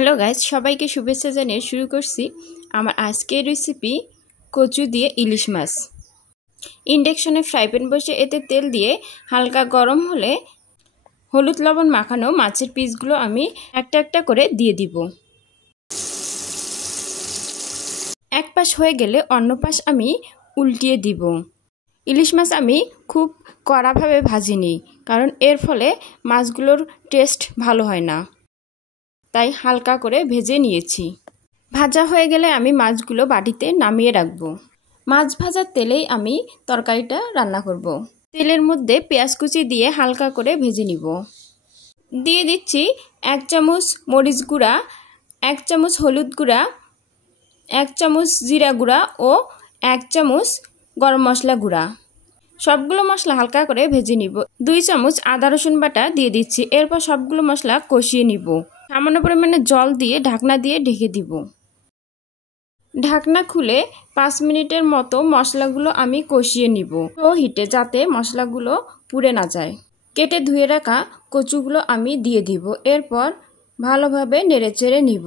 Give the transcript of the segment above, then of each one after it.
Hello guys, সবাইকে শুভেচ্ছা জানিয়ে শুরু করছি আমার আজকের রেসিপি কচু দিয়ে ইলিশ মাছ। ইন্ডাকশনে ফ্রাই প্যান বসে এতে তেল দিয়ে হালকা গরম হলে হলুদ লবণ মাখানো মাছের পিসগুলো আমি একটা একটা করে দিয়ে দিব। এক পাশ হয়ে গেলে অন্য পাশ আমি উল্টিয়ে দিব। ইলিশ মাছ আমি খুব কড়াভাবে ভাজিনি, কারণ এর ফলে মাছগুলোর টেস্ট ভালো হয় না, তাই হালকা করে ভেজে নিয়েছি। ভাজা হয়ে গেলে আমি মাছগুলো বাটিতে নামিয়ে রাখবো। মাছ ভাজার তেলেই আমি তরকারিটা রান্না করব। তেলের মধ্যে পেঁয়াজ কুচি দিয়ে হালকা করে ভেজে নিব। দিয়ে দিচ্ছি 1 চামচ মরিচ গুঁড়া, 1 চামচ হলুদ গুঁড়া, 1 চামচ জিরা গুঁড়া ও 1 চামচ গরম মশলা গুঁড়া। সবগুলো মশলা হালকা করে ভেজে নিব। 2 চামচ আদা রসুন বাটা দিয়ে দিচ্ছি। এরপর সবগুলো মশলা কষিয়ে নিব। সামান্য পরিমাণে জল দিয়ে ঢাকনা দিয়ে ঢেকে দিব। ঢাকনা খুলে 5 মিনিটের মতো মশলাগুলো আমি কষিয়ে নিব লো হিটে, যাতে মশলাগুলো পুড়ে না যায়। কেটে ধুয়ে রাখা কচুগুলো আমি দিয়ে দিব। এরপর ভালোভাবে নেড়েচেড়ে নিব।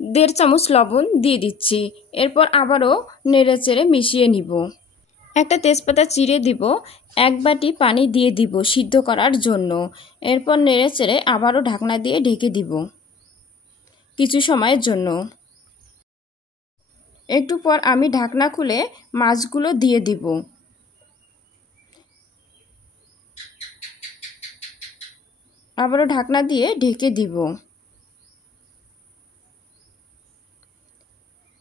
1.5 চামচ লবণ দিয়ে দিচ্ছি। এরপর আবারও নেড়েচেড়ে মিশিয়ে নিব। একটা তেজপাতা চিড়ে দিব। 1 বাটি পানি দিয়ে দিব সিদ্ধ করার জন্য। এরপর নেড়েচেড়ে আবারও ঢাকনা দিয়ে ঢেকে দিব কিছু সময়ের জন্য। একটু পর আমি ঢাকনা খুলে মাছগুলো দিয়ে দিব। আবারও ঢাকনা দিয়ে ঢেকে দিব।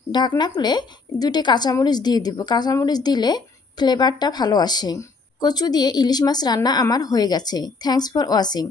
ঢাকনা খুলে 2টি কাঁচামরিচ দিয়ে দিব। কাঁচামরিচ দিলে ফ্লেভারটা ভালো আসে। কচু দিয়ে ইলিশ মাছ রান্না আমার হয়ে গেছে। Thanks for watching.